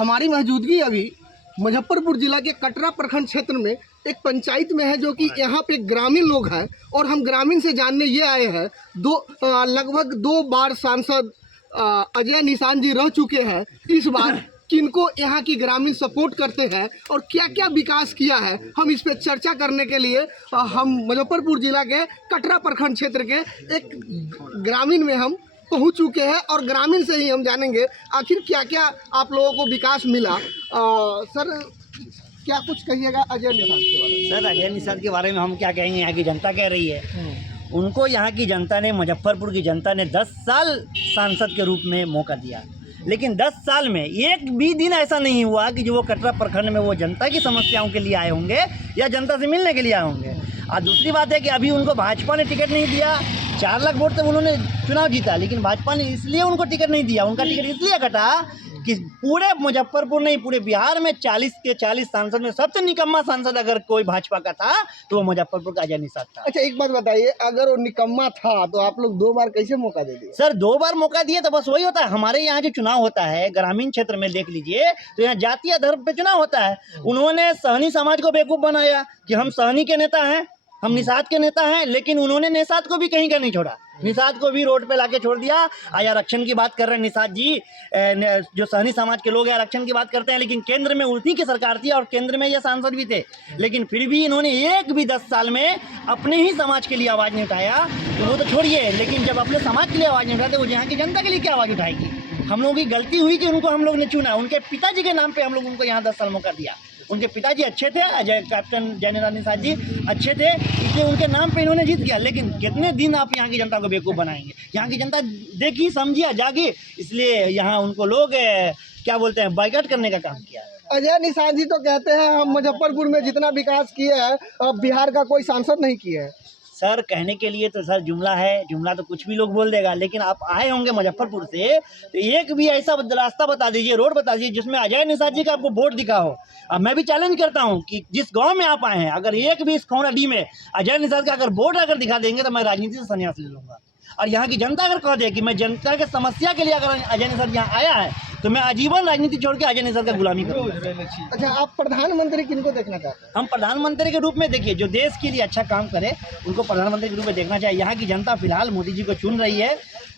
हमारी मौजूदगी अभी मुजफ्फरपुर जिला के कटरा प्रखंड क्षेत्र में एक पंचायत में है, जो कि यहाँ पे ग्रामीण लोग हैं और हम ग्रामीण से जानने ये आए हैं। लगभग 2 बार सांसद अजय निषाद जी रह चुके हैं। इस बार किनको यहाँ की ग्रामीण सपोर्ट करते हैं और क्या क्या विकास किया है, हम इस पे चर्चा करने के लिए हम मुजफ्फरपुर जिला के कटरा प्रखंड क्षेत्र के एक ग्रामीण में हम पहुँच चुके हैं और ग्रामीण से ही हम जानेंगे आखिर क्या क्या आप लोगों को विकास मिला। सर, क्या कुछ कहिएगा अजय निषाद के बारे में? सर, अजय निषाद के बारे में हम क्या कहेंगे, यहाँ की जनता कह रही है। उनको यहाँ की जनता ने, मुजफ्फरपुर की जनता ने 10 साल सांसद के रूप में मौका दिया, लेकिन 10 साल में एक भी दिन ऐसा नहीं हुआ कि जो वो कटरा प्रखंड में वो जनता की समस्याओं के लिए आए होंगे या जनता से मिलने के लिए आए होंगे। और दूसरी बात है कि अभी उनको भाजपा ने टिकट नहीं दिया। 4 लाख वोट से उन्होंने चुनाव जीता, लेकिन भाजपा ने इसलिए उनको टिकट नहीं दिया। उनका टिकट इसलिए कटा कि पूरे मुजफ्फरपुर नहीं, पूरे बिहार में 40 के 40 सांसद में सबसे निकम्मा सांसद अगर कोई भाजपा का था तो वो मुजफ्फरपुर का अजय निषाद था। अच्छा, एक बात बताइए, अगर वो निकम्मा था तो आप लोग 2 बार कैसे मौका दे दिए? सर, 2 बार मौका दिए तो बस वही होता है। हमारे यहाँ जो चुनाव होता है ग्रामीण क्षेत्र में देख लीजिए, तो यहाँ जातीय धर्म पे चुनाव होता है। उन्होंने सहनी समाज को बेवकूफ़ बनाया कि हम सहनी के नेता हैं, हम निषाद के नेता हैं, लेकिन उन्होंने निषाद को भी कहीं का नहीं छोड़ा। निषाद को भी रोड पे लाके छोड़ दिया। आरक्षण की बात कर रहे हैं निषाद जी, जो सहनी समाज के लोग हैं आरक्षण की बात करते हैं, लेकिन केंद्र में उल्टी की सरकार थी और केंद्र में ये सांसद भी थे, लेकिन फिर भी इन्होंने एक भी 10 साल में अपने ही समाज के लिए आवाज़ नहीं उठाया। तो वो तो छोड़िए, लेकिन जब अपने समाज के लिए आवाज़ नहीं उठाते, वो यहाँ की जनता के लिए क्या आवाज़ उठाएगी? हम लोगों की गलती हुई कि उनको हम लोग ने चुना। उनके पिताजी के नाम पर हम लोग उनको यहाँ 10 साल मौका दिया। उनके पिताजी अच्छे थे, कैप्टन जय निषाद जी अच्छे थे, इसलिए उनके नाम पे इन्होंने जीत गया। लेकिन कितने दिन आप यहाँ की जनता को बेवकूफ़ बनाएंगे? यहाँ की जनता देखी, समझी, जागी, इसलिए यहाँ उनको लोग क्या बोलते हैं, बाइकआउट करने का काम किया। अजय निषाद जी तो कहते हैं हम मुजफ्फरपुर में जितना विकास किए हैं बिहार का कोई सांसद नहीं किया है। सर, कहने के लिए तो सर जुमला है, जुमला तो कुछ भी लोग बोल देगा, लेकिन आप आए होंगे मुजफ्फरपुर से तो एक भी ऐसा रास्ता बता दीजिए, रोड बता दीजिए जिसमें अजय निषाद जी का आपको बोर्ड दिखा हो। अब मैं भी चैलेंज करता हूं कि जिस गांव में आप आए हैं, अगर एक भी इस खौराडी में अजय निषाद का अगर बोर्ड अगर दिखा देंगे तो मैं राजनीति से संन्यास ले लूँगा। और यहाँ की जनता अगर कह दे कि मैं जनता के समस्या के लिए अगर अजय निषाद यहाँ आया है तो मैं आजीवन राजनीति छोड़ के अजय निषाद का गुलामी करूँगा। अच्छा, आप प्रधानमंत्री किनको देखना चाहते हैं? हम प्रधानमंत्री के रूप में, देखिए, जो देश के लिए अच्छा काम करे उनको प्रधानमंत्री के रूप में देखना चाहिए। यहाँ की जनता फिलहाल मोदी जी को चुन रही है,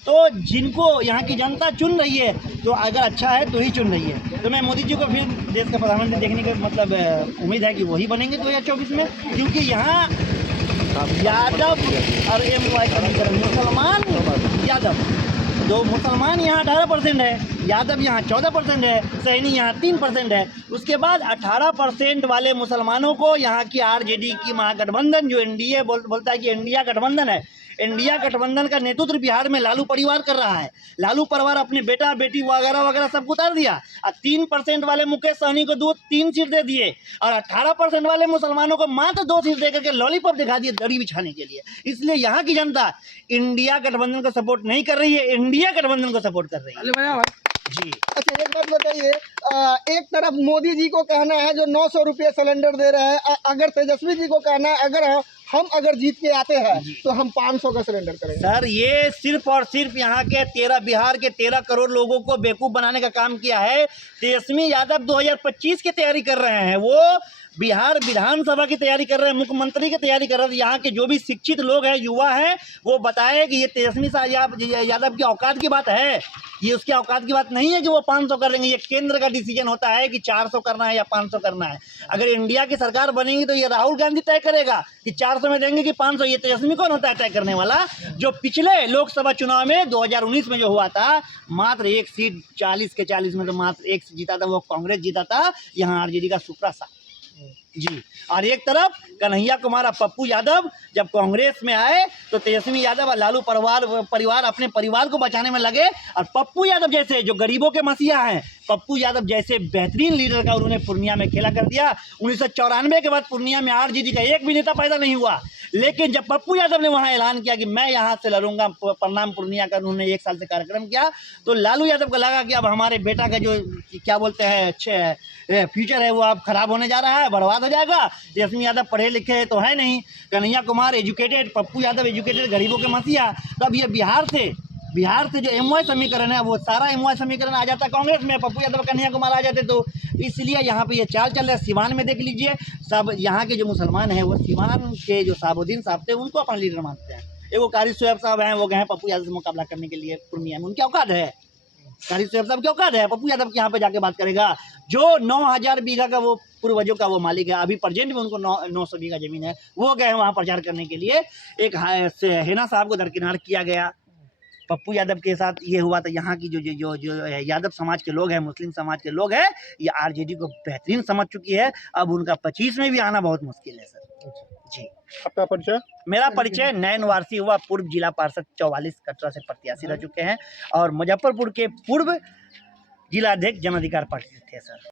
तो जिनको यहाँ की जनता चुन रही है तो अगर अच्छा है तो ही चुन रही है, तो मैं मोदी जी को फिर देश का प्रधानमंत्री देखने का मतलब उम्मीद है कि वही बनेंगे 2024 में, क्योंकि यहाँ यादव और मुसलमान यादव, तो मुसलमान यहाँ 18% है, यादव यहाँ 14% है, सैनी यहाँ 3% है। उसके बाद 18% वाले मुसलमानों को यहाँ की आरजेडी की महागठबंधन, जो एनडीए बोलता है कि इंडिया गठबंधन है, इंडिया गठबंधन का नेतृत्व बिहार में लालू परिवार कर रहा है। लालू परिवार अपने बेटा बेटी वगैरह वगैरह सबको उतार दिया और 3% वाले मुकेश सहनी को 3 सीट दे दिए और 18% वाले मुसलमानों को मात्र 2 सीट देकर के लॉलीपॉप दिखा दिए दड़ी बिछाने के लिए। इसलिए यहाँ की जनता इंडिया गठबंधन को सपोर्ट नहीं कर रही है, इंडिया गठबंधन को सपोर्ट कर रही है जी। अच्छा, एक बात बताइए, एक तरफ मोदी जी को कहना है जो 900 रुपये सिलेंडर दे रहे हैं, अगर तेजस्वी जी को कहना है अगर जीत के आते हैं तो हम 500 का सिलेंडर करेंगे। सर, ये सिर्फ और सिर्फ यहाँ के बिहार के 13 करोड़ लोगों को बेवकूफ़ बनाने का काम किया है। तेजस्वी यादव 2025 की तैयारी कर रहे हैं, वो बिहार विधानसभा की तैयारी कर रहे हैं, मुख्यमंत्री की तैयारी कर रहे हैं। यहाँ के जो भी शिक्षित लोग हैं, युवा हैं, वो बताए कि ये तेजस्वी यादव की औकात की बात है, ये उसकी औकात की बात नहीं है कि वो 500 कर लेंगे। ये केंद्र का डिसीजन होता है कि 400 करना है या 500 करना है। अगर इंडिया की सरकार बनेगी तो ये राहुल गांधी तय करेगा कि 400 में देंगे कि 500। ये तेजस्वी कौन होता है तय करने वाला? जो पिछले लोकसभा चुनाव में 2019 में जो हुआ था, मात्र 1 सीट 40 के 40 में तो मात्र 1 जीता था, वो कांग्रेस जीता था, यहाँ आरजेडी का सुप्रा सा जी। और एक तरफ कन्हैया कुमार पप्पू यादव जब कांग्रेस में आए तो तेजस्वी यादव और लालू परिवार अपने परिवार को बचाने में लगे, और पप्पू यादव जैसे जो गरीबों के मसीहा हैं, पप्पू यादव जैसे बेहतरीन लीडर का उन्होंने पूर्णिया में खेला कर दिया। 1994 के बाद पूर्णिया में आरजेडी का एक भी नेता पैदा नहीं हुआ, लेकिन जब पप्पू यादव ने वहाँ ऐलान किया कि मैं यहाँ से लड़ूंगा, प्रणाम पूर्णिया का उन्होंने 1 साल से कार्यक्रम किया, तो लालू यादव को लगा कि अब हमारे बेटा का जो क्या बोलते हैं फ्यूचर है वो अब खराब होने जा रहा है, बर्बाद हो जाएगा। तेजस्वी यादव पढ़े लिखे तो है नहीं, कन्हैया कुमार एजुकेटेड, पप्पू यादव एजुकेटेड, गरीबों के मसीहा। तो अब ये बिहार से बिहार से जो एमओआई समीकरण है वो सारा एमओआई समीकरण आ जाता कांग्रेस में, पप्पू यादव कन्हैया कुमार आ जाते। तो इसलिए यहाँ पे ये चाल चल रहा है। सिवान में देख लीजिए, सब यहाँ के जो मुसलमान हैं वो सिवान के जो साबुद्दीन साहब थे उनको अपना लीडर मानते हैं। एगो कारी शोएब साहब हैं, वो गए हैं पप्पू यादव से मुकाबला करने के लिए पूर्णिया में। उनकी औकात है, कारी शोएब साहब की औकात है पप्पू यादव के यहाँ पे जाके बात करेगा? जो 9000 बीघा का वो पूर्वजों का वो मालिक है, अभी प्रेजेंट में उनको 900 बीघा जमीन है, वो गए वहाँ प्रचार करने के लिए। एक हेना साहब को दरकिनार किया गया। पप्पू यादव के साथ ये हुआ था। यहाँ की जो यादव समाज के लोग हैं, मुस्लिम समाज के लोग हैं, ये आरजेडी को बेहतरीन समझ चुकी है। अब उनका 25 में भी आना बहुत मुश्किल है सर। जी। आपका परिचय? मेरा परिचय नयन वारसी हुआ, पूर्व जिला पार्षद 44 कटरा से प्रत्याशी रह चुके हैं और मुजफ्फरपुर के पूर्व जिलाध्यक्ष जन अधिकार पार्टी से थे सर।